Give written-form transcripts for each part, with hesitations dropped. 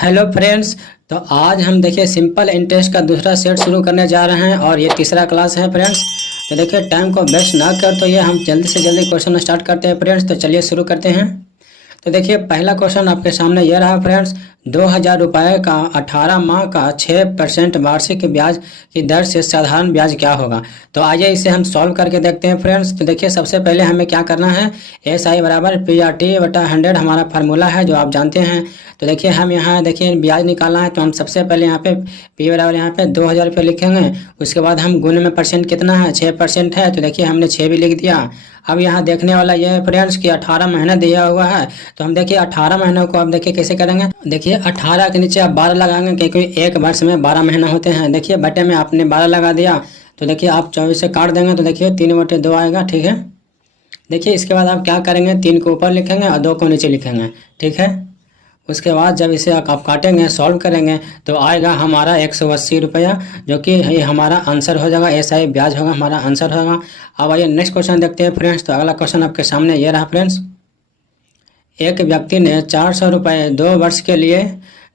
Hello friends. तो आज हम देखिए सिंपल इंटरेस्ट का दूसरा सेट शुरू करने जा रहे हैं और ये तीसरा क्लास है फ्रेंड्स। तो देखिए टाइम को वेस्ट ना कर तो ये हम जल्दी से जल्दी क्वेश्चन स्टार्ट करते हैं फ्रेंड्स। तो चलिए शुरू करते हैं। तो देखिए पहला क्वेश्चन आपके सामने ये रहा फ्रेंड्स। 2000 रुपये का 18 माह का 6% वार्षिक ब्याज की दर से साधारण ब्याज क्या होगा। तो आइए इसे हम सॉल्व करके देखते हैं फ्रेंड्स। तो देखिए सबसे पहले हमें क्या करना है, SI बराबर PRT/100 हमारा फार्मूला है जो आप जानते हैं। तो देखिए हम यहाँ देखिए ब्याज निकालना है तो हम सबसे पहले यहाँ पे P बराबर यहाँ पे 2000 रुपये लिखेंगे। उसके बाद हम गुण में परसेंट कितना है, 6% है। तो देखिए हमने 6 भी लिख दिया। अब यहाँ देखने वाला ये है फ्रेंड्स कि 18 महीने दिया हुआ है। तो हम देखिए 18 महीनों को अब देखिए कैसे करेंगे। देखिए 18 के नीचे आप 12 लगाएंगे क्योंकि एक वर्ष में 12 महीना होते हैं। देखिए बटे में आपने 12 लगा दिया तो देखिए आप 24 से काट देंगे तो देखिए 3/2 आएगा। ठीक है। देखिए इसके बाद आप क्या करेंगे, 3 को ऊपर लिखेंगे और 2 को नीचे लिखेंगे। ठीक है। उसके बाद जब इसे आप काटेंगे, सॉल्व करेंगे तो आएगा हमारा 180 रुपया, जो कि ये हमारा आंसर हो जाएगा। SI ब्याज होगा, हमारा आंसर होगा। अब आइए नेक्स्ट क्वेश्चन देखते हैं फ्रेंड्स। तो अगला क्वेश्चन आपके सामने ये रहा फ्रेंड्स। एक व्यक्ति ने 400 रुपये 2 वर्ष के लिए,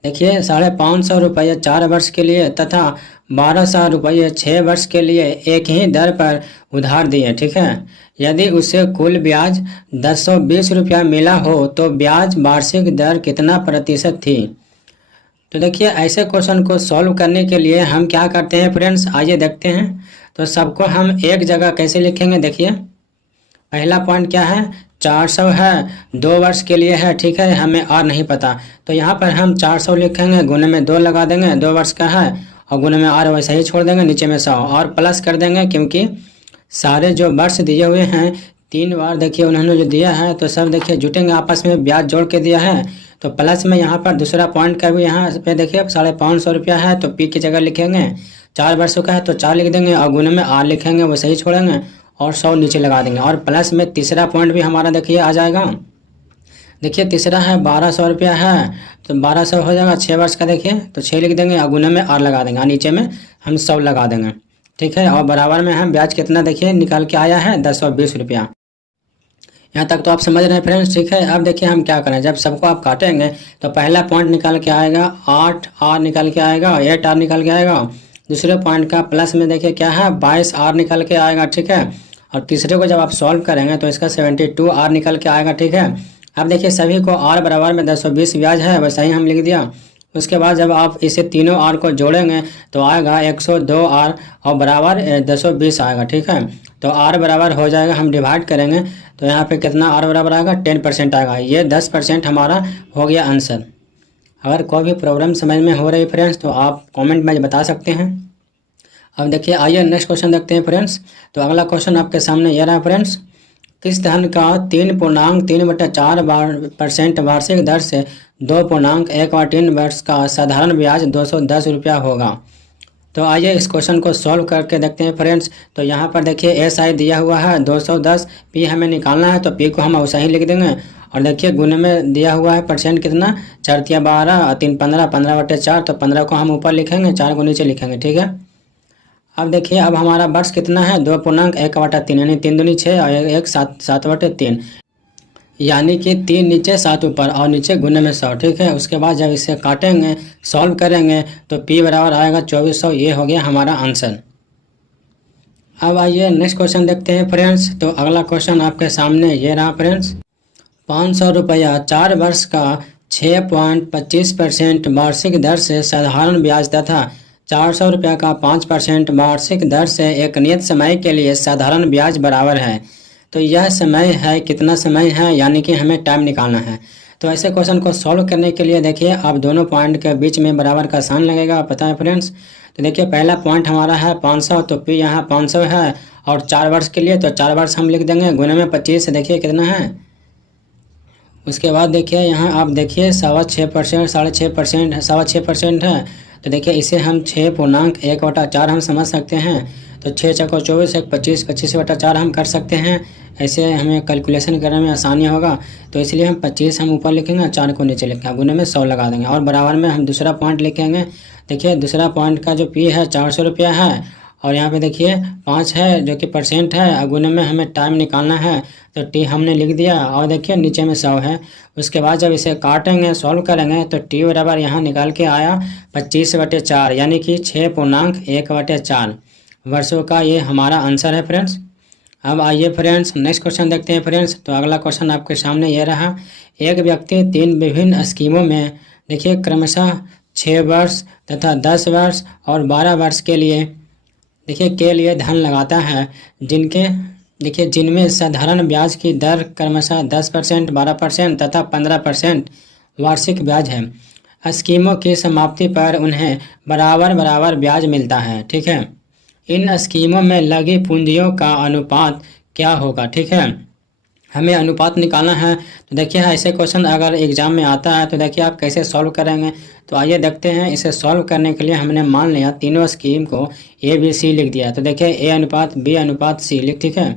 देखिए 550 रुपये 4 वर्ष के लिए तथा 1200 रुपये 6 वर्ष के लिए एक ही दर पर उधार दिए। ठीक है। यदि उसे कुल ब्याज 1020 रुपया मिला हो तो ब्याज वार्षिक दर कितना प्रतिशत थी। तो देखिए ऐसे क्वेश्चन को सॉल्व करने के लिए हम क्या करते हैं फ्रेंड्स, आइए देखते हैं। तो सबको हम एक जगह कैसे लिखेंगे। देखिए पहला पॉइंट क्या है, 400 है, 2 वर्ष के लिए है। ठीक है, हमें और नहीं पता तो यहाँ पर हम 400 लिखेंगे, गुने में 2 लगा देंगे, 2 वर्ष का है, और गुने में और वैसे ही छोड़ देंगे, नीचे में 100 और प्लस कर देंगे क्योंकि सारे जो वर्ष दिए हुए हैं 3 बार देखिए उन्होंने जो दिया है तो सब देखिए जुटेंगे आपस में, ब्याज जोड़ के दिया है। तो प्लस में यहाँ पर दूसरा पॉइंट का भी यहाँ पे देखिए 550 रुपया है तो P की जगह लिखेंगे। 4 वर्षों का है तो 4 लिख देंगे और गुने में R लिखेंगे, वैसे ही छोड़ेंगे और 100 नीचे लगा देंगे। और प्लस में तीसरा पॉइंट भी हमारा देखिए आ जाएगा। देखिए तीसरा है 1200 रुपया है तो 1200 हो जाएगा 6 वर्ष का, देखिए तो 6 लिख देंगे और गुने में R लगा देंगे और नीचे में हम 100 लगा देंगे। ठीक है। और बराबर में हम ब्याज कितना देखिए निकाल के आया है 1020 रुपया। यहाँ तक तो आप समझ रहे हैं फ्रेंड्स। ठीक है। अब देखिए हम क्या करें, जब सबको आप काटेंगे तो पहला पॉइंट निकाल के आएगा 8R निकाल के आएगा, 8R निकाल के आएगा। दूसरे पॉइंट का प्लस में देखिए क्या है 22R निकल के आएगा। ठीक है। और तीसरे को जब आप सॉल्व करेंगे तो इसका 72R निकल के आएगा। ठीक है। अब देखिए सभी को R बराबर में 1020 ब्याज है, वैसा ही हम लिख दिया। उसके बाद जब आप इसे तीनों R को जोड़ेंगे तो आएगा 102R और बराबर 1020 आएगा। ठीक है। तो R बराबर हो जाएगा, हम डिवाइड करेंगे तो यहाँ पे कितना R बराबर आएगा 10% आएगा। ये 10% हमारा हो गया आंसर। अगर कोई भी प्रॉब्लम समझ में हो रही है फ्रेंड्स तो आप कमेंट में बता सकते हैं। अब देखिए आइए नेक्स्ट क्वेश्चन देखते हैं फ्रेंड्स। तो अगला क्वेश्चन आपके सामने ये रहा फ्रेंड्स। किस धन का 3.3/4% वार्षिक दर से 2.1/3 वर्ष का साधारण ब्याज 210 रुपया होगा। तो आइए इस क्वेश्चन को सॉल्व करके देखते हैं फ्रेंड्स। तो यहाँ पर देखिए SI दिया हुआ है 210, P हमें निकालना है तो P को हम वैसा ही लिख देंगे। और देखिए गुने में दिया हुआ है परसेंट कितना, 4 × 12 3 15, 15/4 तो 15 को हम ऊपर लिखेंगे, 4 को नीचे लिखेंगे। ठीक है। अब देखिए अब हमारा वर्ष कितना है 2.1/3 यानी 3 दूनी 6 और 1 7/3 यानी कि 3 नीचे 7 ऊपर और नीचे गुने में 100। ठीक है। उसके बाद जब इसे काटेंगे सॉल्व करेंगे तो P बराबर आएगा 2400। ये हो गया हमारा आंसर। अब आइए नेक्स्ट क्वेश्चन देखते हैं फ्रेंड्स। तो अगला क्वेश्चन आपके सामने ये रहा फ्रेंड्स। 500 रुपया 4 वर्ष का 6.25% वार्षिक दर से साधारण ब्याज तथा 400 रुपया का 5% वार्षिक दर से एक नियत समय के लिए साधारण ब्याज बराबर है। तो यह समय है, कितना समय है, यानी कि हमें टाइम निकालना है। तो ऐसे क्वेश्चन को सॉल्व करने के लिए देखिए आप दोनों पॉइंट के बीच में बराबर का साइन लगेगा, पता है फ्रेंड्स। तो देखिए पहला पॉइंट हमारा है 500 तो P यहाँ 500 है और 4 वर्ष के लिए तो 4 वर्ष हम लिख देंगे, गुने में 25 देखिए कितना है। उसके बाद देखिए यहाँ आप देखिए 6.25%, 6.5%, 6.25% है। तो देखिए इसे हम 6.1/4 हम समझ सकते हैं। तो 6 × 24 1 25, 25/4 हम कर सकते हैं। ऐसे हमें कैलकुलेशन करने में आसानी होगा तो इसलिए हम 25 हम ऊपर लिखेंगे, 4 को नीचे लिखेंगे, गुने में 100 लगा देंगे और बराबर में हम दूसरा पॉइंट लिखेंगे। देखिए दूसरा पॉइंट का जो P है 400 रुपया है और यहाँ पे देखिए 5 है जो कि परसेंट है, और गुने में हमें टाइम निकालना है तो टी हमने लिख दिया, और देखिए नीचे में 100 है। उसके बाद जब इसे काटेंगे सॉल्व करेंगे तो टी बराबर यहाँ निकाल के आया 25/4 यानी कि 6.1/4 वर्षों का ये हमारा आंसर है फ्रेंड्स। अब आइए फ्रेंड्स नेक्स्ट क्वेश्चन देखते हैं फ्रेंड्स। तो अगला क्वेश्चन आपके सामने ये रहा, एक व्यक्ति 3 विभिन्न स्कीमों में देखिए क्रमशः 6 वर्ष तथा 10 वर्ष और 12 वर्ष के लिए धन लगाता है, जिनमें साधारण ब्याज की दर क्रमशः 10%, 12% तथा 15% वार्षिक ब्याज है। स्कीमों की समाप्ति पर उन्हें बराबर बराबर ब्याज मिलता है। ठीक है, इन स्कीमों में लगी पूंजियों का अनुपात क्या होगा। ठीक है, हमें अनुपात निकालना है। तो देखिए ऐसे क्वेश्चन अगर एग्जाम में आता है तो देखिए आप कैसे सॉल्व करेंगे। तो आइए देखते हैं। इसे सॉल्व करने के लिए हमने मान लिया तीनों स्कीम को ए बी सी लिख दिया। तो देखिए ए अनुपात बी अनुपात सी लिख। ठीक है,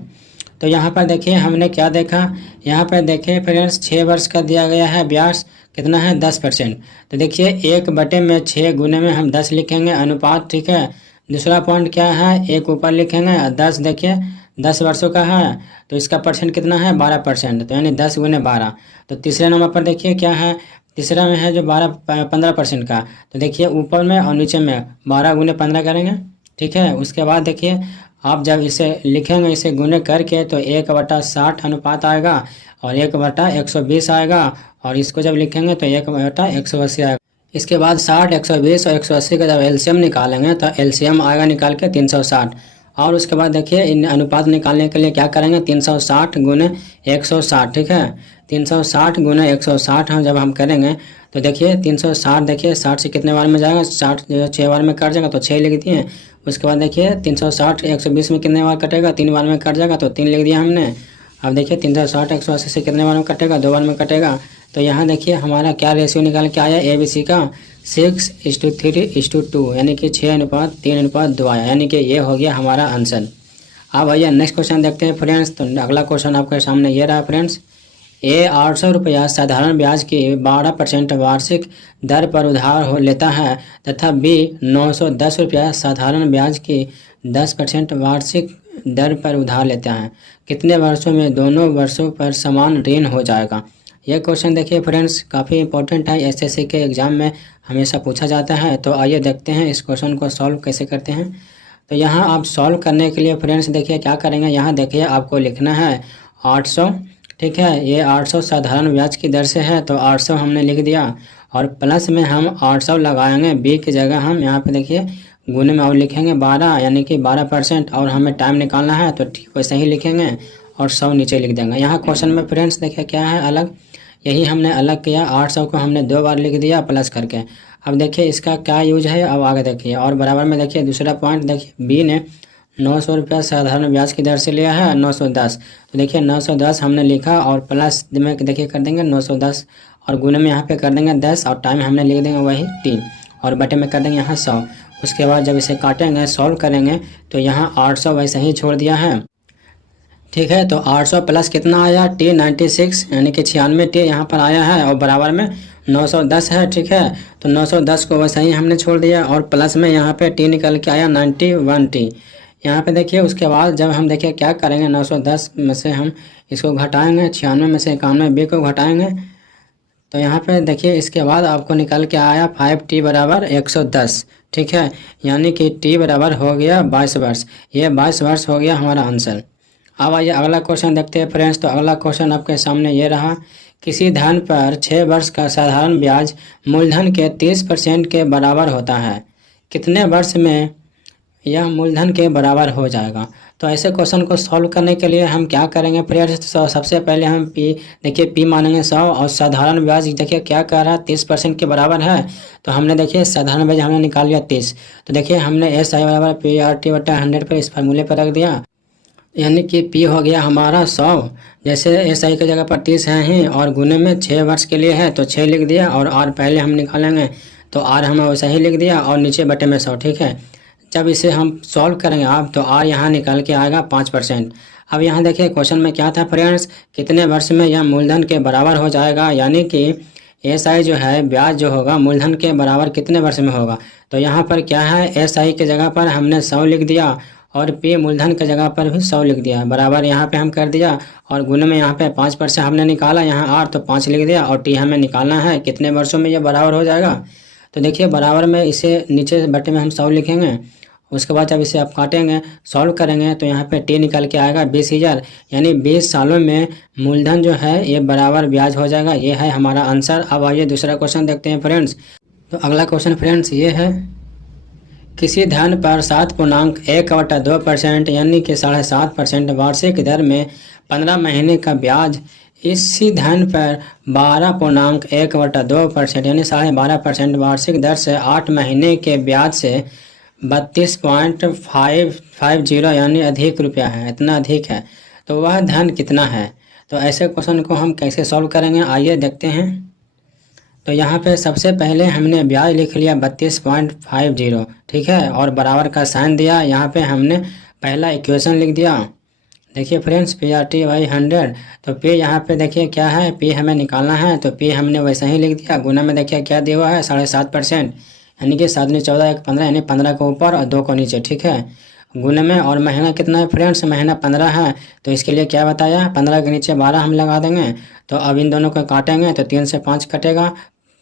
तो यहाँ पर देखिए हमने क्या देखा, यहाँ पर देखिए फ्रेंड्स 6 वर्ष का दिया गया है, ब्याज कितना है 10%। तो देखिए 1/6 गुने में हम 10 लिखेंगे अनुपात। ठीक है, दूसरा पॉइंट क्या है, एक ऊपर लिखेंगे, 10 देखिए 10 वर्षों का है तो इसका परसेंट कितना है 12%, तो यानी 10 गुने 12। तो तीसरे नंबर पर देखिए क्या है, तीसरा में है जो 15% का। तो देखिए ऊपर में और नीचे में 12 गुने 15 करेंगे। ठीक है, उसके बाद देखिए आप जब इसे लिखेंगे इसे गुने करके तो 1/60 अनुपात आएगा और 1/120 आएगा, और इसको जब लिखेंगे तो 1/180 आएगा। इसके बाद 60, 120 और 180 का जब एलसीएम निकालेंगे तो एलसीएम आएगा निकाल के 360। और उसके बाद देखिए इन अनुपात निकालने के लिए क्या करेंगे, 360 गुने 160। ठीक है, 360 गुने 160 हम जब हम करेंगे तो देखिए 360 देखिए 60 से कितने बार में जाएगा, 60 6 बार में कट जाएगा तो 6 लिख दिए। उसके बाद देखिए 360 120 में कितने बार कटेगा, 3 बार में कट जाएगा तो 3 लिख दिया हमने। अब देखिए 360 180 से कितने बार में कटेगा, 2 बार में कटेगा। तो यहाँ देखिए हमारा क्या रेशियो निकाल के आया ए बी सी का 6:3:2 यानी कि 6:3:2 आया, यानी कि ये हो गया हमारा आंसर। अब भैया नेक्स्ट क्वेश्चन देखते हैं फ्रेंड्स। तो अगला क्वेश्चन आपके सामने ये रहा फ्रेंड्स, ए 800 रुपया साधारण ब्याज की 12% वार्षिक दर पर उधार हो लेता है तथा बी 910 रुपया साधारण ब्याज की 10% वार्षिक दर पर उधार लेता है। कितने वर्षों में दोनों वर्षों पर समान ऋण हो जाएगा। यह क्वेश्चन देखिए फ्रेंड्स काफ़ी इंपॉर्टेंट है, एसएससी के एग्ज़ाम में हमेशा पूछा जाता है। तो आइए देखते हैं इस क्वेश्चन को सॉल्व कैसे करते हैं। तो यहाँ आप सॉल्व करने के लिए फ्रेंड्स देखिए क्या करेंगे, यहाँ देखिए आपको लिखना है 800। ठीक है, ये 800 साधारण ब्याज की दर से है तो 800 हमने लिख दिया, और प्लस में हम 800 लगाएंगे बी की जगह हम यहाँ पे देखिए गुने में और लिखेंगे 12 यानी कि 12%, और हमें टाइम निकालना है तो ठीक वैसे ही लिखेंगे और 100 नीचे लिख देंगे। यहाँ क्वेश्चन में फ्रेंड्स देखिए क्या है अलग, यही हमने अलग किया, 800 को हमने 2 बार लिख दिया प्लस करके। अब देखिए इसका क्या यूज है, अब आगे देखिए। और बराबर में देखिए दूसरा पॉइंट देखिए बी ने 900 रुपया साधारण ब्याज की दर से लिया है 910। तो देखिए 910 हमने लिखा और प्लस में देखिए कर देंगे 910 और गुने में यहाँ पे कर देंगे 10 और टाइम हमने लिख देंगे वही 3 और बटे में कर देंगे यहाँ 100। उसके बाद जब इसे काटेंगे सॉल्व करेंगे तो यहाँ 800 वैसे ही छोड़ दिया है। ठीक है, तो 800 प्लस कितना आया टी 96 यानी कि 96 टी यहाँ पर आया है, और बराबर में 910 है। ठीक है, तो 910 को वैसे ही हमने छोड़ दिया और प्लस में यहाँ पे टी निकल के आया 91 टी यहाँ पे देखिए। उसके बाद जब हम देखिए क्या करेंगे 910 में से हम इसको घटाएंगे, 96 में से 91 बी को घटाएंगे तो यहाँ पे देखिए इसके बाद आपको निकल के आया 5t बराबर 110। ठीक है, यानी कि t बराबर हो गया 22 वर्ष। ये 22 वर्ष हो गया हमारा आंसर। अब आइए अगला क्वेश्चन देखते हैं फ्रेंड्स। तो अगला क्वेश्चन आपके सामने ये रहा, किसी धन पर 6 वर्ष का साधारण ब्याज मूलधन के 30% के बराबर होता है, कितने वर्ष में यह मूलधन के बराबर हो जाएगा। तो ऐसे क्वेश्चन को सॉल्व करने के लिए हम क्या करेंगे फ्रेंड्स, तो सबसे पहले हम पी देखिए पी मानेंगे 100 और साधारण ब्याज देखिए क्या कह रहा है 30% के बराबर है। तो हमने देखिए साधारण ब्याज हमने निकाल लिया 30। तो देखिए हमने एस आई बराबर पी आर टी बटा 100 पर इस फार्मूले पर रख दिया, यानी कि पी हो गया हमारा 100, जैसे एस आई की जगह पर 30 है ही और गुने में 6 वर्ष के लिए है तो 6 लिख दिया, और आर पहले हम निकालेंगे तो आर हमें वैसा ही लिख दिया और नीचे बटे में 100। ठीक है, जब इसे हम सॉल्व करेंगे आप तो आर यहाँ निकल के आएगा 5%। अब यहाँ देखिए क्वेश्चन में क्या था फ्रेंड्स, कितने वर्ष में यह मूलधन के बराबर हो जाएगा, यानी कि SI जो है ब्याज जो होगा मूलधन के बराबर कितने वर्ष में होगा। तो यहाँ पर क्या है, SI के जगह पर हमने 100 लिख दिया और P मूलधन के जगह पर भी 100 लिख दिया, बराबर यहाँ पे हम कर दिया और गुण में यहाँ पे 5% हमने निकाला, यहाँ R तो 5 लिख दिया और T हमें निकालना है कितने वर्षों में ये बराबर हो जाएगा। तो देखिए बराबर में इसे नीचे बटे में हम 100 लिखेंगे, उसके बाद जब इसे आप काटेंगे सॉल्व करेंगे तो यहाँ पे T निकल के आएगा 20,000, यानी 20 सालों में मूलधन जो है ये बराबर ब्याज हो जाएगा। ये है हमारा आंसर। अब आइए दूसरा क्वेश्चन देखते हैं फ्रेंड्स। तो अगला क्वेश्चन फ्रेंड्स ये है, किसी धन पर 7.1/2% यानी कि 7.5% वार्षिक दर में 15 महीने का ब्याज इसी धन पर 12.1/2% यानी 12.5% वार्षिक दर से 8 महीने के ब्याज से 32.550 यानी अधिक रुपया है, इतना अधिक है, तो वह धन कितना है। तो ऐसे क्वेश्चन को हम कैसे सॉल्व करेंगे आइए देखते हैं। तो यहाँ पे सबसे पहले हमने ब्याज लिख लिया 32.50, ठीक है, और बराबर का साइन दिया। यहाँ पे हमने पहला इक्वेशन लिख दिया, देखिए फ्रेंड्स PRT/100। तो P यहाँ पे देखिए क्या है, P हमें निकालना है तो P हमने वैसा ही लिख दिया। गुना में देखिए क्या दिया हुआ है 7.5%, यानी कि 7 × 14 = 15, यानी 15 को ऊपर और 2 को नीचे, ठीक है। गुने में और महीना कितना है फ्रेंड्स, महीना 15 है, तो इसके लिए क्या बताया 15 के नीचे 12 हम लगा देंगे। तो अब इन दोनों को काटेंगे तो 3 से 5 कटेगा,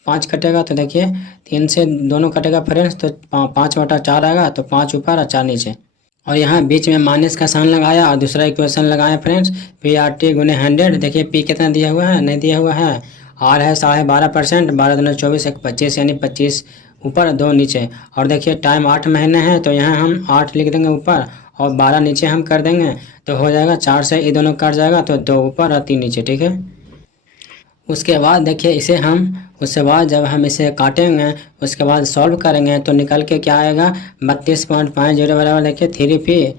5 कटेगा तो देखिए 3 से दोनों कटेगा फ्रेंड्स, तो 5/4 आएगा, तो 5 ऊपर और 4 नीचे। और यहाँ बीच में माइनस का साइन लगाया और दूसरा इक्वेशन लगाया फ्रेंड्स PRT × 100। देखिए P कितना दिया हुआ है, नहीं दिया हुआ है। R है 12.5%, 12 दूनी 24, 1 25, यानी 25 ऊपर 2 नीचे। और देखिए टाइम 8 महीने हैं, तो यहाँ हम 8 लिख देंगे ऊपर और 12 नीचे हम कर देंगे, तो हो जाएगा 4 से ये दोनों कट जाएगा, तो 2 ऊपर और 3 नीचे, ठीक है। उसके बाद देखिए इसे हम उसके बाद जब हम इसे काटेंगे उसके बाद सॉल्व करेंगे तो निकल के क्या आएगा 32.50 बराबर देखिए 3P,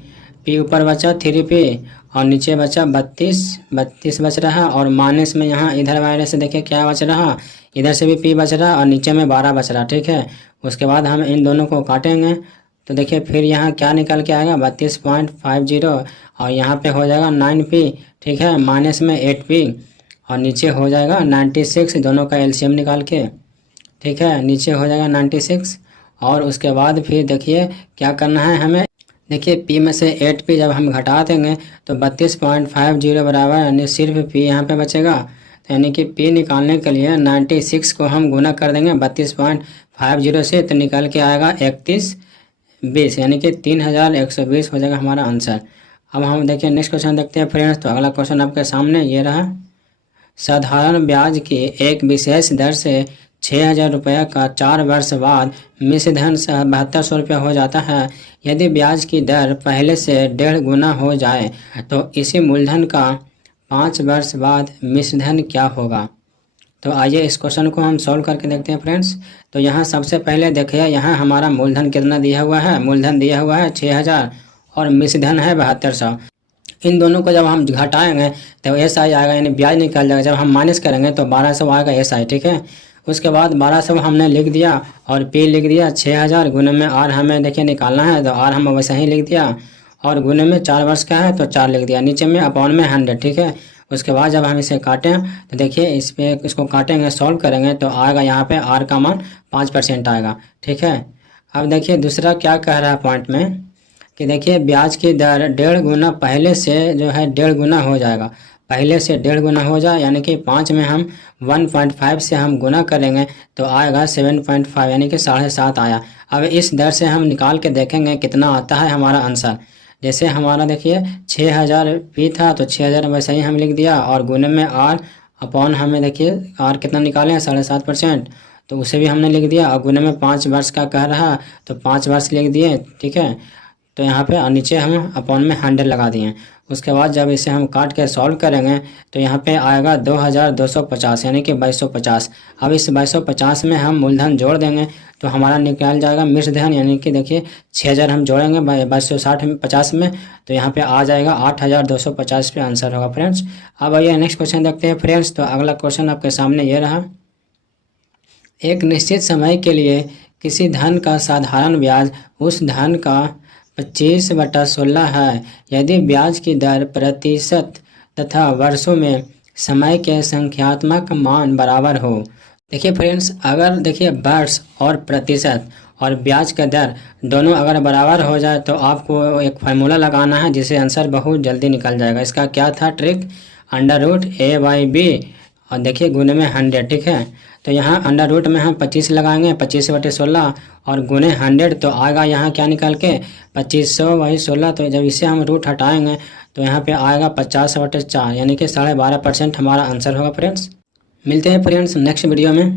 P ऊपर बचा 3P और नीचे बचा 32 बच रहा, और माइनस में यहाँ इधर वाले से देखिए क्या बच रहा, इधर से भी P बच रहा और नीचे में 12 बच रहा, ठीक है। उसके बाद हम इन दोनों को काटेंगे तो देखिए फिर यहाँ क्या निकल के आएगा 32.50 और यहाँ पे हो जाएगा 9P, ठीक है, माइनस में 8P और नीचे हो जाएगा 96, दोनों का एलसीएम निकाल के, ठीक है, नीचे हो जाएगा 96। और उसके बाद फिर देखिए क्या करना है हमें, देखिए P में से 8P जब हम घटा देंगे तो 32.50 बराबर, यानी सिर्फ P यहाँ पे बचेगा। तो यानी कि P निकालने के लिए 96 को हम गुना कर देंगे 32.50 से, तो निकल के आएगा 3120, यानी कि 3120 हो जाएगा हमारा आंसर। अब हम देखिए नेक्स्ट क्वेश्चन देखते हैं फ्रेंड्स। तो अगला क्वेश्चन आपके सामने ये रहा, साधारण ब्याज की एक विशेष दर से 6,000 रुपये का 4 वर्ष बाद मिश्र धन 7200 रुपया हो जाता है। यदि ब्याज की दर पहले से 1.5 गुना हो जाए तो इसी मूलधन का 5 वर्ष बाद मिश्र धन क्या होगा। तो आइए इस क्वेश्चन को हम सॉल्व करके देखते हैं फ्रेंड्स। तो यहाँ सबसे पहले देखिए यहाँ हमारा मूलधन कितना दिया हुआ है, मूलधन दिया हुआ है 6,000 और मिश्र धन है 7200। इन दोनों को जब हम घटाएंगे तो SI आएगा, यानी ब्याज निकल जाएगा। जब हम माइनस करेंगे तो 1200 आएगा SI, ठीक है। उसके बाद 1200 हमने लिख दिया और P लिख दिया 6,000, गुने में R हमें देखिए निकालना है तो R हम वैसे ही लिख दिया, और गुने में 4 वर्ष का है तो 4 लिख दिया, नीचे में अपॉन में 100, ठीक है। उसके बाद जब हम इसे काटें तो देखिए इसको काटेंगे सॉल्व करेंगे तो आएगा यहाँ पे R का मान 5% आएगा, ठीक है। अब देखिए दूसरा क्या कह रहा है पॉइंट में कि देखिए ब्याज की दर 1.5 गुना पहले से जो है 1.5 गुना हो जाएगा, पहले से 1.5 गुना हो जाए, यानी कि 5 में हम 1.5 से हम गुना करेंगे तो आएगा 7.5, यानी कि 7.5 आया। अब इस दर से हम निकाल के देखेंगे कितना आता है हमारा आंसर। जैसे हमारा देखिए 6,000 P था तो 6,000 वैसे ही हम लिख दिया, और गुने में R अपॉन हमें देखिए R कितना निकाले हैं 7.5%, तो उसे भी हमने लिख दिया, और गुने में 5 वर्ष का कह रहा तो 5 वर्ष लिख दिए, ठीक है। तो यहाँ पे नीचे हम अपॉन में 100 लगा दिए। उसके बाद जब इसे हम काट के सॉल्व करेंगे तो यहाँ पे आएगा 2250, यानी कि 2250। अब इस 2250 में हम मूलधन जोड़ देंगे तो हमारा निकल जाएगा मिश्र धन, यानी कि देखिए 6,000 हम जोड़ेंगे 2250 में तो यहाँ पे आ जाएगा 8,250 पे आंसर होगा फ्रेंड्स। अब आइए नेक्स्ट क्वेश्चन देखते हैं फ्रेंड्स। तो अगला क्वेश्चन आपके सामने ये रहा, एक निश्चित समय के लिए किसी धन का साधारण ब्याज उस धन का 25/16 है। यदि ब्याज की दर प्रतिशत तथा वर्षों में समय के संख्यात्मक मान बराबर हो देखिए फ्रेंड्स, अगर देखिए वर्ष और प्रतिशत और ब्याज का दर दोनों अगर बराबर हो जाए तो आपको एक फार्मूला लगाना है जिससे आंसर बहुत जल्दी निकल जाएगा। इसका क्या था ट्रिक, अंडर रूट a/b और देखिए गुने में 100, ठीक है। तो यहाँ अंडर रूट में हम 25 लगाएंगे, 25/16 और गुने 100 तो आएगा यहाँ क्या निकल के 2500/16। तो जब इसे हम रूट हटाएंगे तो यहाँ पे आएगा 50/4 यानी कि 12.5% हमारा आंसर होगा फ्रेंड्स। मिलते हैं फ्रेंड्स नेक्स्ट वीडियो में।